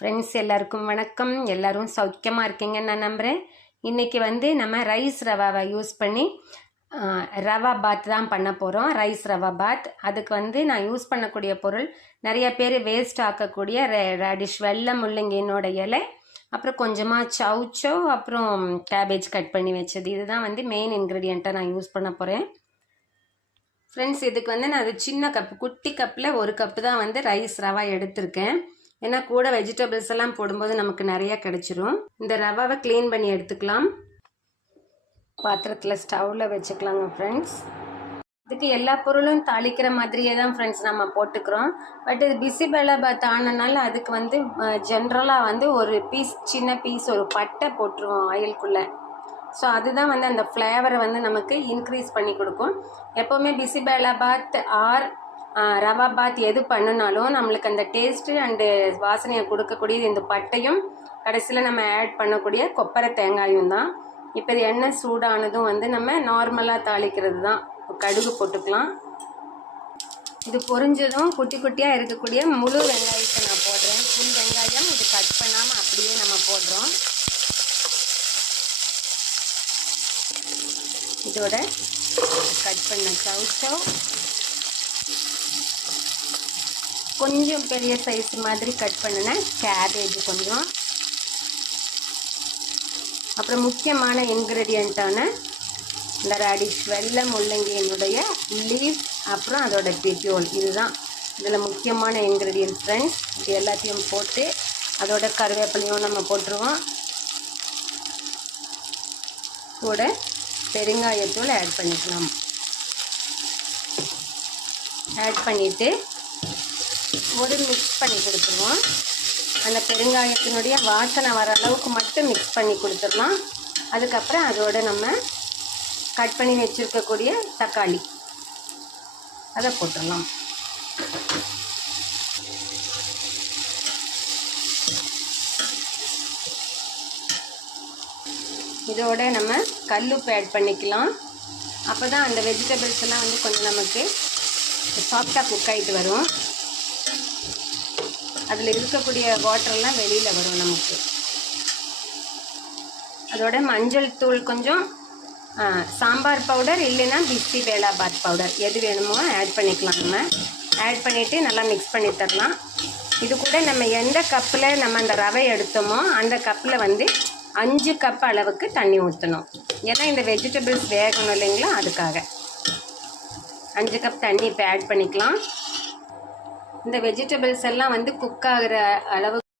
Friends எல்லாருக்கும் வணக்கம். எல்லாரும் சௌக்கியமாக இருக்கீங்கன்னு நான் நம்புகிறேன். இன்றைக்கி நம்ம ரைஸ் ரவாவை யூஸ் பண்ணி ரவா பாத் தான் பண்ண போகிறோம். ரைஸ் ரவா பாத். அதுக்கு நான் யூஸ் பண்ணக்கூடிய பொருள் நிறைய பேர் வேஸ்ட் ஆக்கக்கூடிய ரேடிஷ் வெள்ளை முள்ளங்கினோட இலை, அப்புறம் கொஞ்சமாக சவுச்சோ, அப்புறம் கேபேஜ் கட் பண்ணி வச்சது. இதுதான் மெயின் இன்க்ரீடியண்ட்டாக நான் யூஸ் பண்ண போகிறேன். ஃப்ரெண்ட்ஸ், இதுக்கு நான் அது சின்ன கப்பு, குட்டி கப்பில் ஒரு கப்பு தான் ரைஸ் ரவா எடுத்திருக்கேன். ஏன்னா கூட வெஜிடபிள்ஸ் எல்லாம் போடும்போது நமக்கு நிறைய கிடைச்சிரும். இந்த ரவாவை க்ளீன் பண்ணி எடுத்துக்கலாம். பாத்திரத்தில் ஸ்டவ்வில் வச்சுக்கலாங்க ஃப்ரெண்ட்ஸ். இதுக்கு எல்லா பொருளும் தாளிக்கிற மாதிரியே தான் ஃப்ரெண்ட்ஸ் நம்ம போட்டுக்கிறோம். பட் இது பிசிபெலாபாத் ஆனனால அதுக்கு ஜென்ரலாக ஒரு பீஸ், சின்ன பீஸ் ஒரு பட்டை போட்டுருவோம் ஆயிலுக்குள்ளே. ஸோ அதுதான் அந்த ஃப்ளேவரை நமக்கு இன்க்ரீஸ் பண்ணி கொடுக்கும். எப்போவுமே பிசிபெலாபாத் ஆர் ரவா பாத் எது பண்ணினாலும் நம்மளுக்கு அந்த டேஸ்ட்டு அண்டு வாசனையை கொடுக்கக்கூடியது இந்த பட்டையும், கடைசியில் நம்ம ஆட் பண்ணக்கூடிய கொப்பரை தேங்காயும் தான். இப்போ இது எண்ணெய் சூடானதும் நம்ம நார்மலாக தாளிக்கிறது தான். கடுகு போட்டுக்கலாம். இது பொரிஞ்சதும் குட்டி குட்டியாக இருக்கக்கூடிய முழு வெங்காயத்தை நான் போடுறேன். ஃபுல் வெங்காயம் இது கட் பண்ணாமல் அப்படியே நம்ம போடுறோம். இதோட கட் பண்ண சவுச்சோ, கொஞ்சம் பெரிய சைஸ் மாதிரி கட் பண்ணின கேபேஜ் கொஞ்சம், அப்புறம் முக்கியமான இன்க்ரீடியண்ட்டான இந்த ரேடிஷ் வெள்ளை முள்ளங்கியினுடைய லீஃப், அப்புறம் அதோட பெட்டியோல். இதுதான் இதில் முக்கியமான இன்க்ரீடியன்ட் ஃப்ரெண்ட்ஸ். இது எல்லாத்தையும் போட்டு அதோட கருவேப்பிலையும் நம்ம போட்டுருவோம். கூட பெருங்காயத்தூள் ஆட் பண்ணிக்கலாம். ஆட் பண்ணிவிட்டு ஒரு மிக்ஸ் பண்ணி கொடுத்துருவோம். அந்த பெருங்காயத்தினுடைய வாசனை வர அளவுக்கு மட்டும் மிக்ஸ் பண்ணி கொடுத்துடலாம். அதுக்கப்புறம் அதோடு நம்ம கட் பண்ணி வச்சுருக்கக்கூடிய தக்காளி அதை போட்டுடலாம். இதோட நம்ம கல்லுப்பு ஆட் பண்ணிக்கலாம். அப்போ தான் அந்த வெஜிடபிள்ஸ் எல்லாம் கொஞ்சம் நமக்கு சாஃப்டாக குக் ஆகிட்டு வரும். அதில் இருக்கக்கூடிய வாட்டர்லாம் வெளியில் வரும் நமக்கு. அதோட மஞ்சள் தூள் கொஞ்சம், சாம்பார் பவுடர் இல்லைன்னா பிசிபெலாபாத் பவுடர் எது வேணுமோ ஆட் பண்ணிக்கலாம். நம்ம ஆட் பண்ணிவிட்டு நல்லா மிக்ஸ் பண்ணி தரலாம். இது கூட நம்ம எந்த கப்பில் நம்ம அந்த ரவை எடுத்தோமோ அந்த கப்பில் 5 கப் அளவுக்கு தண்ணி ஊற்றணும். ஏன்னா இந்த வெஜிடபிள்ஸ் வேகணும் இல்லைங்களா, அதுக்காக 5 கப் தண்ணி இப்போ ஆட் பண்ணிக்கலாம். இந்த வெஜிடபிள்ஸ் எல்லாம் குக் ஆகிற அளவு